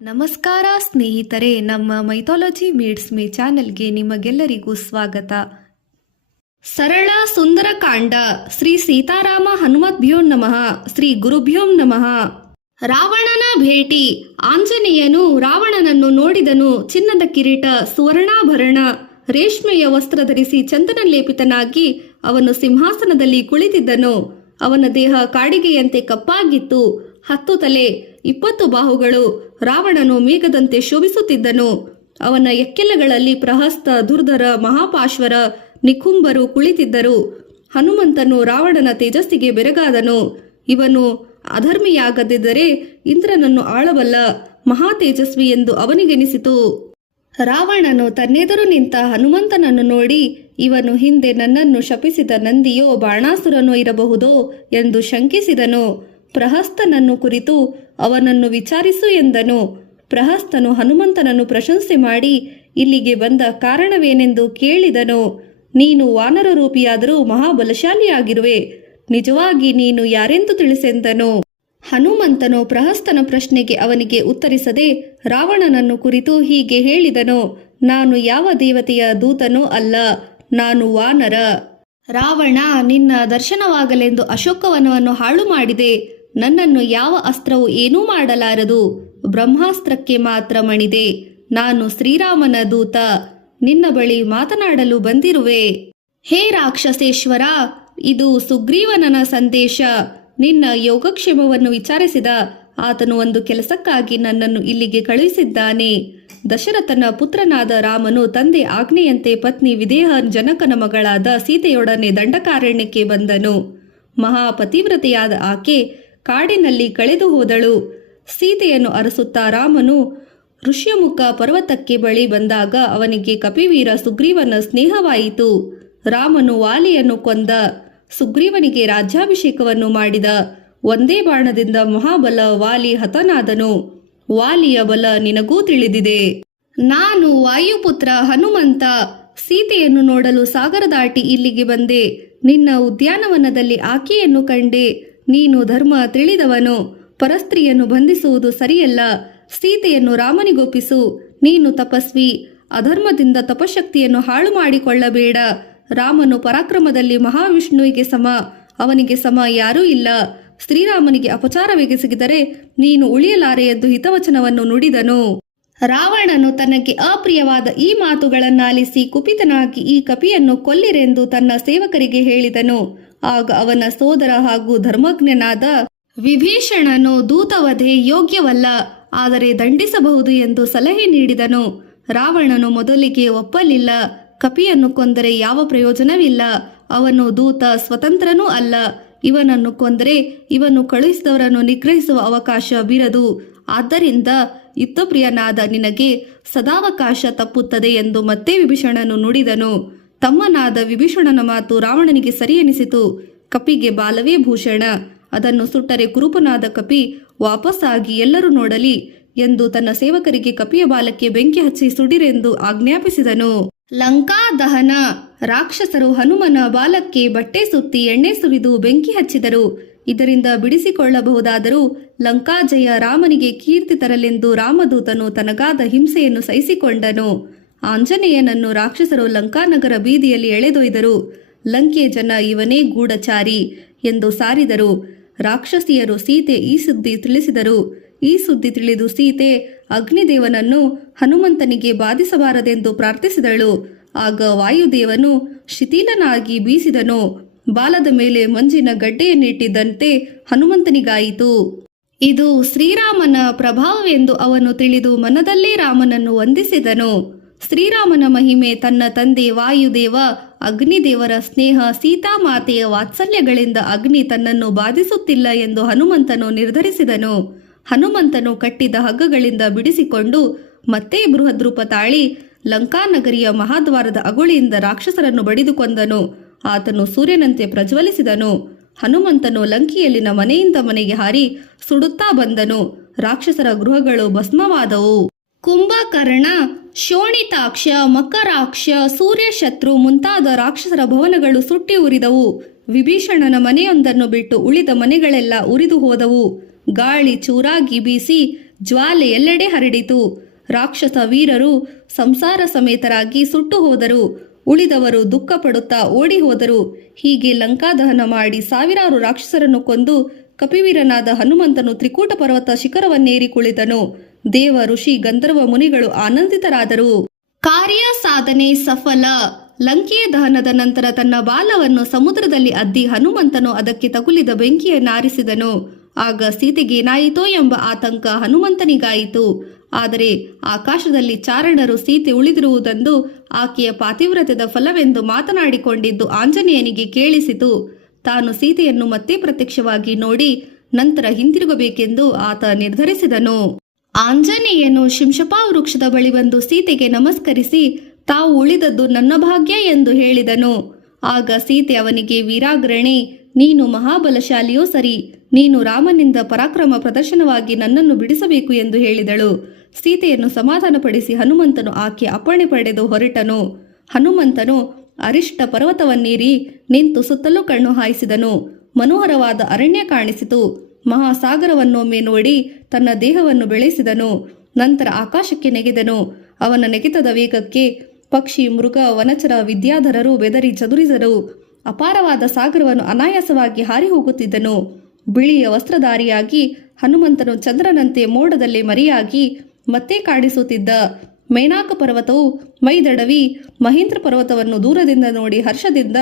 ನಮಸ್ಕಾರ ಸ್ನೇಹಿತರೆ, ನಮ್ಮ ಮೈಥಾಲಜಿ ಮೀಡ್ಸ್ ಮೀ ಚಾನೆಲ್ಗೆ ನಿಮಗೆಲ್ಲರಿಗೂ ಸ್ವಾಗತ. ಸರಳ ಸುಂದರ ಕಾಂಡ. ಶ್ರೀ ಸೀತಾರಾಮ ಹನುಮದ್ಭ್ಯೋ ನಮಃ. ಶ್ರೀ ಗುರುಭ್ಯೋ ನಮಃ. ರಾವಣನ ಭೇಟಿ. ಆಂಜನೇಯನು ರಾವಣನನ್ನು ನೋಡಿದನು. ಚಿನ್ನದ ಕಿರೀಟ, ಸುವರ್ಣಾಭರಣ, ರೇಷ್ಮೆಯ ವಸ್ತ್ರ ಧರಿಸಿ ಚಂದನ ಲೇಪಿತನಾಗಿ ಅವನು ಸಿಂಹಾಸನದಲ್ಲಿ ಕುಳಿತಿದ್ದನು. ಅವನ ದೇಹ ಕಾಡಿಗೆಯಂತೆ ಕಪ್ಪಾಗಿತ್ತು. 10 ತಲೆ, 20 ಬಾಹುಗಳು. ರಾವಣನು ಮೇಘದಂತೆ ಶೋಭಿಸುತ್ತಿದ್ದನು. ಅವನ ಎಕ್ಕೆಲಗಳಲ್ಲಿ ಪ್ರಹಸ್ತ, ದುರ್ಧರ, ಮಹಾಪಾಶ್ವರ, ನಿಕುಂಬರು ಕುಳಿತಿದ್ದರು. ಹನುಮಂತನು ರಾವಣನ ತೇಜಸ್ಸಿಗೆ ಬೆರಗಾದನು. ಇವನು ಅಧರ್ಮಿಯಾಗದಿದ್ದರೆ ಇಂದ್ರನನ್ನು ಆಳಬಲ್ಲ ಮಹಾ ತೇಜಸ್ವಿ ಎಂದು ಅವನಿಗೆನಿಸಿತು. ರಾವಣನು ತನ್ನೆದುರು ನಿಂತ ಹನುಮಂತನನ್ನು ನೋಡಿ, ಇವನು ಹಿಂದೆ ನನ್ನನ್ನು ಶಪಿಸಿದ ನಂದಿಯೋ ಬಾಣಾಸುರನೋ ಇರಬಹುದೋ ಎಂದು ಶಂಕಿಸಿದನು. ಪ್ರಹಸ್ತನನ್ನು ಕುರಿತು ಅವನನ್ನು ವಿಚಾರಿಸು ಎಂದನು. ಪ್ರಹಸ್ತನು ಹನುಮಂತನನ್ನು ಪ್ರಶಂಸೆ ಮಾಡಿ ಇಲ್ಲಿಗೆ ಬಂದ ಕಾರಣವೇನೆಂದು ಕೇಳಿದನು. ನೀನು ವಾನರ ರೂಪಿಯಾದರೂ ಮಹಾಬಲಶಾಲಿಯಾಗಿರುವೆ. ನಿಜವಾಗಿ ನೀನು ಯಾರೆಂದು ತಿಳಿಸೆಂದನು. ಹನುಮಂತನು ಪ್ರಹಸ್ತನ ಪ್ರಶ್ನೆಗೆ ಅವನಿಗೆ ಉತ್ತರಿಸದೆ ರಾವಣನನ್ನು ಕುರಿತು ಹೀಗೆ ಹೇಳಿದನು. ನಾನು ಯಾವ ದೇವತೆಯ ದೂತನೋ ಅಲ್ಲ, ನಾನು ವಾನರ. ರಾವಣ, ನಿನ್ನ ದರ್ಶನವಾಗಲೆಂದು ಅಶೋಕವನವನ್ನು ಹಾಳು ಮಾಡಿದೆ. ನನ್ನನ್ನು ಯಾವ ಅಸ್ತ್ರವು ಏನೂ ಮಾಡಲಾರದು. ಬ್ರಹ್ಮಾಸ್ತ್ರಕ್ಕೆ ಮಾತ್ರ ಮಣಿದೆ. ನಾನು ಶ್ರೀರಾಮನ ದೂತ. ನಿನ್ನ ಬಳಿ ಮಾತನಾಡಲು ಬಂದಿರುವೆ. ಹೇ ರಾಕ್ಷಸೇಶ್ವರ, ಇದು ಸುಗ್ರೀವನನ ಸಂದೇಶ. ನಿನ್ನ ಯೋಗಕ್ಷೇಮವನ್ನು ವಿಚಾರಿಸಿದ ಆತನು ಒಂದು ಕೆಲಸಕ್ಕಾಗಿ ನನ್ನನ್ನು ಇಲ್ಲಿಗೆ ಕಳುಹಿಸಿದ್ದಾನೆ. ದಶರಥನ ಪುತ್ರನಾದ ರಾಮನು ತಂದೆ ಆಜ್ಞೆಯಂತೆ ಪತ್ನಿ ವಿದೇಹ ಜನಕನ ಮಗಳಾದ ಸೀತೆಯೊಡನೆ ದಂಡಕಾರಣ್ಯಕ್ಕೆ ಬಂದನು. ಮಹಾಪತಿವ್ರತೆಯಾದ ಆಕೆ ಕಾಡಿನಲ್ಲಿ ಕಳೆದು ಹೋದಳು. ಸೀತೆಯನ್ನು ಅರಸುತ್ತಾ ರಾಮನು ಋಷ್ಯಮುಖ ಪರ್ವತಕ್ಕೆ ಬಳಿ ಬಂದಾಗ ಅವನಿಗೆ ಕಪಿವೀರ ಸುಗ್ರೀವನ ಸ್ನೇಹವಾಯಿತು. ರಾಮನು ವಾಲಿಯನ್ನು ಕೊಂದ. ಸುಗ್ರೀವನಿಗೆ ರಾಜ್ಯಾಭಿಷೇಕವನ್ನು ಮಾಡಿದ. ಒಂದೇ ಬಾಣದಿಂದ ಮಹಾಬಲ ವಾಲಿ ಹತನಾದನು. ವಾಲಿಯ ಬಲ ನಿನಗೂ ತಿಳಿದಿದೆ. ನಾನು ವಾಯುಪುತ್ರ ಹನುಮಂತ. ಸೀತೆಯನ್ನು ನೋಡಲು ಸಾಗರ ದಾಟಿ ಇಲ್ಲಿಗೆ ಬಂದೆ. ನಿನ್ನ ಉದ್ಯಾನವನದಲ್ಲಿ ಆಕೆಯನ್ನು ಕಂಡೆ. ನೀನು ಧರ್ಮ ತಿಳಿದವನು. ಪರಸ್ತ್ರೀಯನ್ನು ಬಂಧಿಸುವುದು ಸರಿಯಲ್ಲ. ಸೀತೆಯನ್ನು ರಾಮನಿಗೊಪ್ಪಿಸು. ನೀನು ತಪಸ್ವಿ. ಅಧರ್ಮದಿಂದ ತಪಶಕ್ತಿಯನ್ನು ಹಾಳು ಮಾಡಿಕೊಳ್ಳಬೇಡ. ರಾಮನು ಪರಾಕ್ರಮದಲ್ಲಿ ಮಹಾವಿಷ್ಣುವಿಗೆ ಸಮ. ಅವನಿಗೆ ಸಮ ಯಾರೂ ಇಲ್ಲ. ಶ್ರೀರಾಮನಿಗೆ ಅಪಚಾರವೆಸಗಿದರೆ ನೀನು ಉಳಿಯಲಾರೆ ಎಂದು ಹಿತವಚನವನ್ನು ನುಡಿದನು. ರಾವಣನು ತನಗೆ ಅಪ್ರಿಯವಾದ ಈ ಮಾತುಗಳನ್ನಾಲಿಸಿ ಕುಪಿತನಾಗಿ ಈ ಕಪಿಯನ್ನು ಕೊಲ್ಲಿರೆಂದು ತನ್ನ ಸೇವಕರಿಗೆ ಹೇಳಿದನು. ಆಗ ಅವನ ಸೋದರ ಹಾಗೂ ಧರ್ಮಜ್ಞನಾದ ವಿಭೀಷಣನು ದೂತವಧೆ ಯೋಗ್ಯವಲ್ಲ, ಆದರೆ ದಂಡಿಸಬಹುದು ಎಂದು ಸಲಹೆ ನೀಡಿದನು. ರಾವಣನು ಮೊದಲಿಗೆ ಒಪ್ಪಲಿಲ್ಲ. ಕಪಿಯನ್ನು ಕೊಂದರೆ ಯಾವ ಪ್ರಯೋಜನವಿಲ್ಲ. ಅವನು ದೂತ, ಸ್ವತಂತ್ರನೂ ಅಲ್ಲ. ಇವನನ್ನು ಕೊಂದರೆ ಇವನು ಕಳುಹಿಸಿದವರನ್ನು ನಿಗ್ರಹಿಸುವ ಅವಕಾಶ ಬಿರದು. ಆದ್ದರಿಂದ ಯುದ್ಧಪ್ರಿಯನಾದ ನಿನಗೆ ಸದಾವಕಾಶ ತಪ್ಪುತ್ತದೆ ಎಂದು ಮತ್ತೆ ವಿಭೀಷಣನು ನುಡಿದನು. ತಮ್ಮನಾದ ವಿಭೀಷಣನ ಮಾತು ರಾವಣನಿಗೆ ಸರಿ ಎನಿಸಿತು. ಕಪಿಗೆ ಬಾಲವೇ ಭೂಷಣ. ಅದನ್ನು ಸುಟ್ಟರೆ ಕುರುಪನಾದ ಕಪಿ ವಾಪಸ್ಸಾಗಿ ಎಲ್ಲರೂ ನೋಡಲಿ ಎಂದು ತನ್ನ ಸೇವಕರಿಗೆ ಕಪಿಯ ಬಾಲಕ್ಕೆ ಬೆಂಕಿ ಹಚ್ಚಿ ಸುಡಿರೆಂದು ಆಜ್ಞಾಪಿಸಿದನು. ಲಂಕಾ ದಹನ. ರಾಕ್ಷಸರು ಹನುಮನ ಬಾಲಕ್ಕೆ ಬಟ್ಟೆ ಸುತ್ತಿ ಎಣ್ಣೆ ಸುರಿದು ಬೆಂಕಿ ಹಚ್ಚಿದರು. ಇದರಿಂದ ಬಿಡಿಸಿಕೊಳ್ಳಬಹುದಾದರೂ ಲಂಕಾಜಯ ರಾಮನಿಗೆ ಕೀರ್ತಿ ತರಲೆಂದು ರಾಮದೂತನು ತನಗಾದ ಹಿಂಸೆಯನ್ನು ಸಹಿಸಿಕೊಂಡನು. ಆಂಜನೇಯನನ್ನು ರಾಕ್ಷಸರು ಲಂಕಾನಗರ ಬೀದಿಯಲ್ಲಿ ಎಳೆದೊಯ್ದರು. ಲಂಕೆಯ ಜನ ಇವನೇ ಗೂಢಚಾರಿ ಎಂದು ಸಾರಿದರು. ರಾಕ್ಷಸಿಯರು ಸೀತೆ ಈ ಸುದ್ದಿ ತಿಳಿಸಿದರು. ಈ ಸುದ್ದಿ ತಿಳಿದು ಸೀತೆ ಅಗ್ನಿದೇವನನ್ನು ಹನುಮಂತನಿಗೆ ಬಾಧಿಸಬಾರದೆಂದು ಪ್ರಾರ್ಥಿಸಿದಳು. ಆಗ ವಾಯುದೇವನು ಶಿಥಿಲನಾಗಿ ಬೀಸಿದನು. ಬಾಲದ ಮೇಲೆ ಮಂಜಿನ ಗಡ್ಡೆಯನ್ನಿಟ್ಟಿದ್ದಂತೆ ಹನುಮಂತನಿಗಾಯಿತು. ಇದು ಶ್ರೀರಾಮನ ಪ್ರಭಾವವೆಂದು ಅವನು ತಿಳಿದು ಮನದಲ್ಲೇ ರಾಮನನ್ನು ವಂದಿಸಿದನು. ಶ್ರೀರಾಮನ ಮಹಿಮೆ, ತನ್ನ ತಂದೆ ವಾಯುದೇವ ಅಗ್ನಿದೇವರ ಸ್ನೇಹ, ಸೀತಾಮಾತೆಯ ವಾತ್ಸಲ್ಯಗಳಿಂದ ಅಗ್ನಿ ತನ್ನನ್ನು ಬಾಧಿಸುತ್ತಿಲ್ಲ ಎಂದು ಹನುಮಂತನು ನಿರ್ಧರಿಸಿದನು. ಹನುಮಂತನು ಕಟ್ಟಿದ ಹಗ್ಗಗಳಿಂದ ಬಿಡಿಸಿಕೊಂಡು ಮತ್ತೆ ಬೃಹದ್ರೂಪ ತಾಳಿ ಲಂಕಾನಗರಿಯ ಮಹಾದ್ವಾರದ ಅಗುಳಿಯಿಂದ ರಾಕ್ಷಸರನ್ನು ಬಡಿದು ಕೊಂದನು. ಆತನು ಸೂರ್ಯನಂತೆ ಪ್ರಜ್ವಲಿಸಿದನು. ಹನುಮಂತನು ಲಂಕೆಯಲ್ಲಿನ ಮನೆಯಿಂದ ಮನೆಗೆ ಹಾರಿ ಸುಡುತ್ತಾ ಬಂದನು. ರಾಕ್ಷಸರ ಗೃಹಗಳು ಭಸ್ಮವಾದವು. ಕುಂಭಕರ್ಣ, ಶೋಣಿತಾಕ್ಷ, ಮಕರಾಕ್ಷ, ಸೂರ್ಯಶತ್ರು ಮುಂತಾದ ರಾಕ್ಷಸರ ಭವನಗಳು ಸುಟ್ಟಿ ಉರಿದವು. ವಿಭೀಷಣನ ಮನೆಯೊಂದನ್ನು ಬಿಟ್ಟು ಉಳಿದ ಮನೆಗಳೆಲ್ಲ ಉರಿದು ಹೋದವು. ಗಾಳಿ ಚೂರಾಗಿ ಬೀಸಿ ಜ್ವಾಲೆ ಎಲ್ಲೆಡೆ ಹರಡಿತು. ರಾಕ್ಷಸ ವೀರರು ಸಂಸಾರ ಸಮೇತರಾಗಿ ಸುಟ್ಟು ಹೋದರು. ಉಳಿದವರು ದುಃಖ ಪಡುತ್ತಾ ಓಡಿ ಹೋದರು. ಹೀಗೆ ಲಂಕಾದಹನ ಮಾಡಿ ಸಾವಿರಾರು ರಾಕ್ಷಸರನ್ನು ಕೊಂದು ಕಪಿವೀರನಾದ ಹನುಮಂತನು ತ್ರಿಕೂಟ ಪರ್ವತ ಶಿಖರವನ್ನೇರಿ ಕುಳಿತನು. ದೇವ ಋಷಿ ಗಂಧರ್ವ ಮುನಿಗಳು ಆನಂದಿತರಾದರು. ಕಾರ್ಯ ಸಾಧನೆ ಸಫಲ. ಲಂಕೆಯ ದಹನದ ನಂತರ ತನ್ನ ಬಾಲವನ್ನು ಸಮುದ್ರದಲ್ಲಿ ಅದ್ದಿ ಹನುಮಂತನು ಅದಕ್ಕೆ ತಗುಲಿದ ಬೆಂಕಿಯನ್ನಾರಿಸಿದನು. ಆಗ ಸೀತೆಗೇನಾಯಿತೋ ಎಂಬ ಆತಂಕ ಹನುಮಂತನಿಗಾಯಿತು. ಆದರೆ ಆಕಾಶದಲ್ಲಿ ಚಾರಣರು ಸೀತೆ ಉಳಿದಿರುವುದೆಂದು ಆಕೆಯ ಪಾತಿವ್ರತ್ಯದ ಫಲವೆಂದು ಮಾತನಾಡಿಕೊಂಡಿದ್ದು ಆಂಜನೇಯನಿಗೆ ಕೇಳಿಸಿತು. ತಾನು ಸೀತೆಯನ್ನು ಮತ್ತೆ ಪ್ರತ್ಯಕ್ಷವಾಗಿ ನೋಡಿ ನಂತರ ಹಿಂತಿರುಗಬೇಕೆಂದು ಆತ ನಿರ್ಧರಿಸಿದನು. ಆಂಜನೇಯನು ಶಿಂಶಪಾ ವೃಕ್ಷದ ಬಳಿ ಬಂದು ಸೀತೆಗೆ ನಮಸ್ಕರಿಸಿ ತಾವು ಉಳಿದದ್ದು ನನ್ನ ಭಾಗ್ಯ ಎಂದು ಹೇಳಿದನು. ಆಗ ಸೀತೆ ಅವನಿಗೆ, ವೀರಾಗ್ರಣೆ, ನೀನು ಮಹಾಬಲಶಾಲಿಯೋ ಸರಿ, ನೀನು ರಾಮನಿಂದ ಪರಾಕ್ರಮ ಪ್ರದರ್ಶನವಾಗಿ ನನ್ನನ್ನು ಬಿಡಿಸಬೇಕು ಎಂದು ಹೇಳಿದಳು. ಸೀತೆಯನ್ನು ಸಮಾಧಾನಪಡಿಸಿ ಹನುಮಂತನು ಆಕೆ ಅಪ್ಪಣೆ ಪಡೆದು ಹೊರಟನು. ಹನುಮಂತನು ಅರಿಷ್ಟ ಪರ್ವತವನ್ನೇರಿ ನಿಂತು ಸುತ್ತಲೂ ಕಣ್ಣು ಹಾಯಿಸಿದನು. ಮನೋಹರವಾದ ಅರಣ್ಯ ಕಾಣಿಸಿತು. ಮಹಾಸಾಗರವನ್ನೊಮ್ಮೆ ನೋಡಿ ತನ್ನ ದೇಹವನ್ನು ಬೆಳೆಸಿದನು. ನಂತರ ಆಕಾಶಕ್ಕೆ ನೆಗೆದನು. ಅವನ ನೆಗೆತದ ವೇಗಕ್ಕೆ ಪಕ್ಷಿ, ಮೃಗ, ವನಚರ, ವಿದ್ಯಾಧರರು ಬೆದರಿ ಚದುರಿದರು. ಅಪಾರವಾದ ಸಾಗರವನ್ನು ಅನಾಯಾಸವಾಗಿ ಹಾರಿ ಹೋಗುತ್ತಿದ್ದನು. ಬಿಳಿಯ ವಸ್ತ್ರಧಾರಿಯಾಗಿ ಹನುಮಂತನು ಚಂದ್ರನಂತೆ ಮೋಡದಲ್ಲಿ ಮರೆಯಾಗಿ ಮತ್ತೆ ಕಾಣಿಸುತ್ತಿದ್ದ. ಮೇನಾಕ ಪರ್ವತವು ಮೈದಡವಿ ಮಹೇಂದ್ರ ಪರ್ವತವನ್ನು ದೂರದಿಂದ ನೋಡಿ ಹರ್ಷದಿಂದ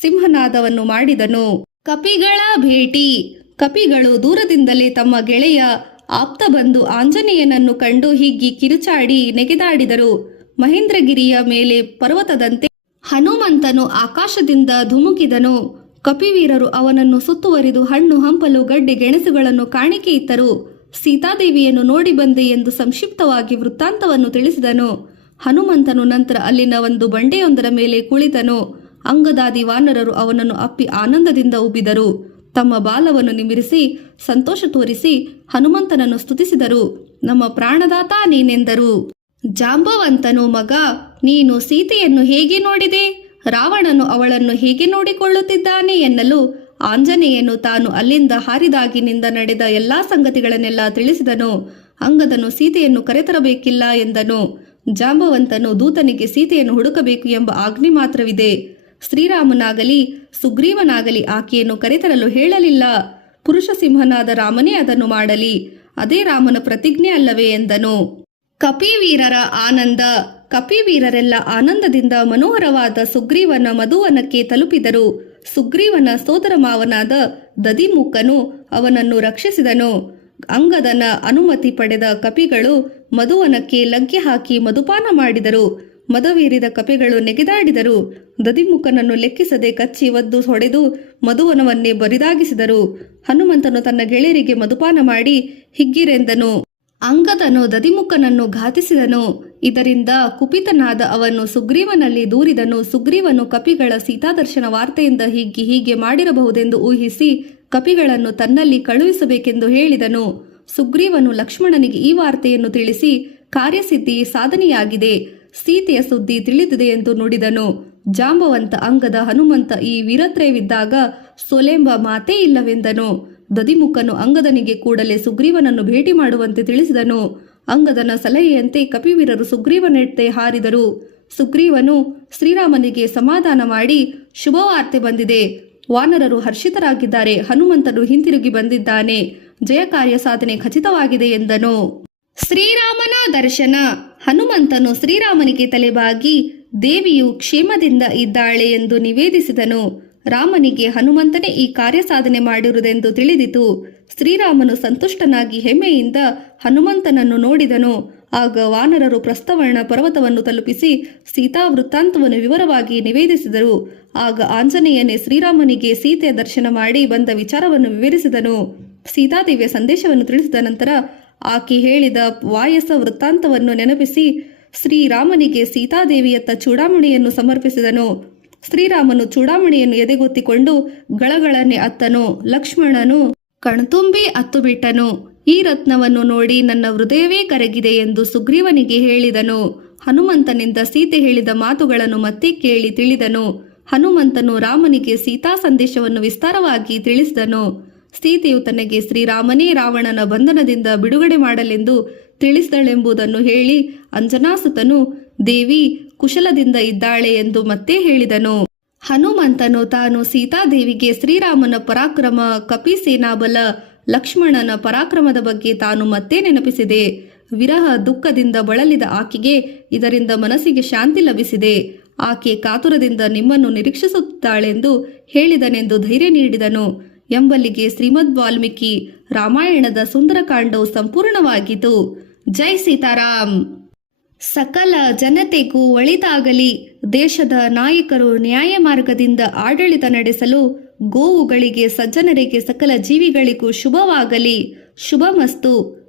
ಸಿಂಹನಾದವನ್ನು ಮಾಡಿದನು. ಕಪಿಗಳ ಭೇಟಿ. ಕಪಿಗಳು ದೂರದಿಂದಲೇ ತಮ್ಮ ಗೆಳೆಯ ಆಪ್ತ ಬಂಧು ಆಂಜನೇಯನನ್ನು ಕಂಡು ಹಿಗ್ಗಿ ಕಿರುಚಾಡಿ ನೆಗೆದಾಡಿದರು. ಮಹೇಂದ್ರಗಿರಿಯ ಮೇಲೆ ಪರ್ವತದಂತೆ ಹನುಮಂತನು ಆಕಾಶದಿಂದ ಧುಮುಕಿದನು. ಕಪಿವೀರರು ಅವನನ್ನು ಸುತ್ತುವರಿದು ಹಣ್ಣು ಹಂಪಲು ಗಡ್ಡೆ ಗೆಣಸುಗಳನ್ನು ಕಾಣಿಕೆ ಇತ್ತರು. ಸೀತಾದೇವಿಯನ್ನು ನೋಡಿ ಬಂದೆ ಎಂದು ಸಂಕ್ಷಿಪ್ತವಾಗಿ ವೃತ್ತಾಂತವನ್ನು ತಿಳಿಸಿದನು. ಹನುಮಂತನು ನಂತರ ಅಲ್ಲಿನ ಒಂದು ಬಂಡೆಯೊಂದರ ಮೇಲೆ ಕುಳಿತನು. ಅಂಗದಾದಿ ವಾನರರು ಅವನನ್ನು ಅಪ್ಪಿ ಆನಂದದಿಂದ ಉಬ್ಬಿದರು. ತಮ್ಮ ಬಾಲವನ್ನು ನಿಮಿರಿಸಿ ಸಂತೋಷ ತೋರಿಸಿ ಹನುಮಂತನನ್ನು ಸ್ತುತಿಸಿದರು. ನಮ್ಮ ಪ್ರಾಣದಾತ ನೀನೆಂದರು. ಜಾಂಬವಂತನು, ಮಗ, ನೀನು ಸೀತೆಯನ್ನು ಹೇಗೆ ನೋಡಿದೆ? ರಾವಣನು ಅವಳನ್ನು ಹೇಗೆ ನೋಡಿಕೊಳ್ಳುತ್ತಿದ್ದಾನೆ ಎನ್ನಲು ಆಂಜನೇಯನು ತಾನು ಅಲ್ಲಿಂದ ಹಾರಿದಾಗಿನಿಂದ ನಡೆದ ಎಲ್ಲಾ ಸಂಗತಿಗಳನ್ನೆಲ್ಲ ತಿಳಿಸಿದನು. ಅಂಗದನು ಸೀತೆಯನ್ನು ಕರೆತರಬೇಕಿಲ್ಲ ಎಂದನು. ಜಾಂಬವಂತನು ದೂತನಿಗೆ ಸೀತೆಯನ್ನು ಹುಡುಕಬೇಕು ಎಂಬ ಆಜ್ಞೆ ಮಾತ್ರವಿದೆ. ಶ್ರೀರಾಮನಾಗಲಿ ಸುಗ್ರೀವನಾಗಲಿ ಆಕೆಯನ್ನು ಕರೆತರಲು ಹೇಳಲಿಲ್ಲ. ಪುರುಷ ಸಿಂಹನಾದ ರಾಮನೇ ಅದನ್ನು ಮಾಡಲಿ. ಅದೇ ರಾಮನ ಪ್ರತಿಜ್ಞೆ ಅಲ್ಲವೇ ಎಂದನು. ಕಪಿವೀರರ ಆನಂದ. ಕಪಿವೀರರೆಲ್ಲ ಆನಂದದಿಂದ ಮನೋಹರವಾದ ಸುಗ್ರೀವನ ಮಧುವನಕ್ಕೆ ತಲುಪಿದರು. ಸುಗ್ರೀವನ ಸೋದರ ಮಾವನಾದ ದದಿಮುಖನು ಅವನನ್ನು ರಕ್ಷಿಸಿದನು. ಅಂಗದನ ಅನುಮತಿ ಪಡೆದ ಕಪಿಗಳು ಮಧುವನಕ್ಕೆ ಲಗ್ಗೆ ಹಾಕಿ ಮಧುಪಾನ ಮಾಡಿದರು. ಮದವೀರಿದ ಕಪಿಗಳು ನೆಗೆದಾಡಿದರು. ದದಿಮುಖನನ್ನು ಲೆಕ್ಕಿಸದೆ ಕಚ್ಚಿ ಒದ್ದು ಹೊಡೆದು ಮಧುವನವನ್ನೇ ಬರಿದಾಗಿಸಿದರು. ಹನುಮಂತನು ತನ್ನ ಗೆಳೆಯರಿಗೆ ಮಧುಪಾನ ಮಾಡಿ ಹಿಗ್ಗಿರೆಂದನು. ಅಂಗದನು ದದಿಮುಖನನ್ನು ಘಾತಿಸಿದನು. ಇದರಿಂದ ಕುಪಿತನಾದ ಅವನು ಸುಗ್ರೀವನಲ್ಲಿ ದೂರಿದನು. ಸುಗ್ರೀವನು ಕಪಿಗಳ ಸೀತಾದರ್ಶನ ವಾರ್ತೆಯಿಂದ ಹೀಗೆ ಮಾಡಿರಬಹುದೆಂದು ಊಹಿಸಿ ಕಪಿಗಳನ್ನು ತನ್ನಲ್ಲಿ ಕಳುಹಿಸಬೇಕೆಂದು ಹೇಳಿದನು. ಸುಗ್ರೀವನು ಲಕ್ಷ್ಮಣನಿಗೆ ಈ ವಾರ್ತೆಯನ್ನು ತಿಳಿಸಿ ಕಾರ್ಯಸಿದ್ಧಿ ಸಾಧನೆಯಾಗಿದೆ, ಸೀತೆಯ ಸುದ್ದಿ ತಿಳಿದಿದೆ ಎಂದು ನುಡಿದನು. ಜಾಂಬವಂತ ಅಂಗದ ಹನುಮಂತ ಈ ವೀರತ್ರಯವಿದ್ದಾಗ ಸೊಲೆಂಬ ಮಾತೇ ಇಲ್ಲವೆಂದನು. ದದಿಮುಖನು ಅಂಗದನಿಗೆ ಕೂಡಲೇ ಸುಗ್ರೀವನನ್ನು ಭೇಟಿ ಮಾಡುವಂತೆ ತಿಳಿಸಿದನು. ಅಂಗದನ ಸಲಹೆಯಂತೆ ಕಪಿವೀರರು ಸುಗ್ರೀವನೆತ್ತೆ ಹಾರಿದರು. ಸುಗ್ರೀವನು ಶ್ರೀರಾಮನಿಗೆ ಸಮಾಧಾನ ಮಾಡಿ, ಶುಭವಾರ್ತೆ ಬಂದಿದೆ, ವಾನರರು ಹರ್ಷಿತರಾಗಿದ್ದಾರೆ, ಹನುಮಂತನು ಹಿಂತಿರುಗಿ ಬಂದಿದ್ದಾನೆ, ಜಯ ಕಾರ್ಯ ಸಾಧನೆ ಖಚಿತವಾಗಿದೆ ಎಂದನು. ಶ್ರೀರಾಮನ ದರ್ಶನ. ಹನುಮಂತನು ಶ್ರೀರಾಮನಿಗೆ ತಲೆಬಾಗಿ ದೇವಿಯು ಕ್ಷೇಮದಿಂದ ಇದ್ದಾಳೆ ಎಂದು ನಿವೇದಿಸಿದನು. ರಾಮನಿಗೆ ಹನುಮಂತನೇ ಈ ಕಾರ್ಯ ಸಾಧನೆ ಮಾಡಿರುವುದೆಂದು ತಿಳಿದಿತು. ಶ್ರೀರಾಮನು ಸಂತುಷ್ಟನಾಗಿ ಹೆಮ್ಮೆಯಿಂದ ಹನುಮಂತನನ್ನು ನೋಡಿದನು. ಆಗ ವಾನರರು ಪ್ರಸ್ಥವರ್ಣ ಪರ್ವತವನ್ನು ತಲುಪಿಸಿ ಸೀತಾ ವೃತ್ತಾಂತವನ್ನು ವಿವರವಾಗಿ ನಿವೇದಿಸಿದರು. ಆಗ ಆಂಜನೇಯನೇ ಶ್ರೀರಾಮನಿಗೆ ಸೀತೆಯ ದರ್ಶನ ಮಾಡಿ ಬಂದ ವಿಚಾರವನ್ನು ವಿವರಿಸಿದನು. ಸೀತಾದೇವಿಯ ಸಂದೇಶವನ್ನು ತಿಳಿಸಿದ ನಂತರ ಆಕೆ ಹೇಳಿದ ವಾಯಸ ವೃತ್ತಾಂತವನ್ನು ನೆನಪಿಸಿ ಶ್ರೀರಾಮನಿಗೆ ಸೀತಾದೇವಿಯತ್ತ ಚೂಡಾಮಣಿಯನ್ನು ಸಮರ್ಪಿಸಿದನು. ಶ್ರೀರಾಮನು ಚೂಡಾಮಣಿಯನ್ನು ಎದೆಗೊತ್ತಿಕೊಂಡು ಗಳಗಳನ್ನೇ ಅತ್ತನು. ಲಕ್ಷ್ಮಣನು ಕಣ್ತುಂಬಿ ಅತ್ತು ಬಿಟ್ಟನು. ಈ ರತ್ನವನ್ನು ನೋಡಿ ನನ್ನ ಹೃದಯವೇ ಕರಗಿದೆ ಎಂದು ಸುಗ್ರೀವನಿಗೆ ಹೇಳಿದನು. ಹನುಮಂತನಿಂದ ಸೀತೆ ಹೇಳಿದ ಮಾತುಗಳನ್ನು ಮತ್ತೆ ಕೇಳಿ ತಿಳಿದನು. ಹನುಮಂತನು ರಾಮನಿಗೆ ಸೀತಾ ಸಂದೇಶವನ್ನು ವಿಸ್ತಾರವಾಗಿ ತಿಳಿಸಿದನು. ಸೀತೆಯು ತನಗೆ ಶ್ರೀರಾಮನೇ ರಾವಣನ ಬಂಧನದಿಂದ ಬಿಡುಗಡೆ ಮಾಡಲೆಂದು ತಿಳಿಸಿದಳೆಂಬುದನ್ನು ಹೇಳಿ ಅಂಜನಾಸುತನು ದೇವಿ ಕುಶಲದಿಂದ ಇದ್ದಾಳೆ ಎಂದು ಮತ್ತೆ ಹೇಳಿದನು. ಹನುಮಂತನು ತಾನು ಸೀತಾದೇವಿಗೆ ಶ್ರೀರಾಮನ ಪರಾಕ್ರಮ, ಕಪಿಸೇನಾಬಲ, ಲಕ್ಷ್ಮಣನ ಪರಾಕ್ರಮದ ಬಗ್ಗೆ ತಾನು ಮತ್ತೆ ನೆನಪಿಸಿದೆ. ವಿರಹ ದುಃಖದಿಂದ ಬಳಲಿದ ಆಕೆಗೆ ಇದರಿಂದ ಮನಸ್ಸಿಗೆ ಶಾಂತಿ ಲಭಿಸಿದೆ. ಆಕೆ ಕಾತುರದಿಂದ ನಿಮ್ಮನ್ನು ನಿರೀಕ್ಷಿಸುತ್ತಾಳೆಂದು ಹೇಳಿದನೆಂದು ಧೈರ್ಯ ನೀಡಿದನು ಎಂಬಲ್ಲಿಗೆ ಶ್ರೀಮದ್ ವಾಲ್ಮೀಕಿ ರಾಮಾಯಣದ ಸುಂದರಕಾಂಡವು ಸಂಪೂರ್ಣವಾಗಿತು. ಜೈ ಸೀತಾರಾಮ್. ಸಕಲ ಜನತೆಗೂ ಒಳಿತಾಗಲಿ. ದೇಶದ ನಾಯಕರು ನ್ಯಾಯ ಮಾರ್ಗದಿಂದ ಆಡಳಿತ ನಡೆಸಲು, ಗೋವುಗಳಿಗೆ, ಸಜ್ಜನರಿಗೆ, ಸಕಲ ಜೀವಿಗಳಿಗೂ ಶುಭವಾಗಲಿ. ಶುಭಮಸ್ತು.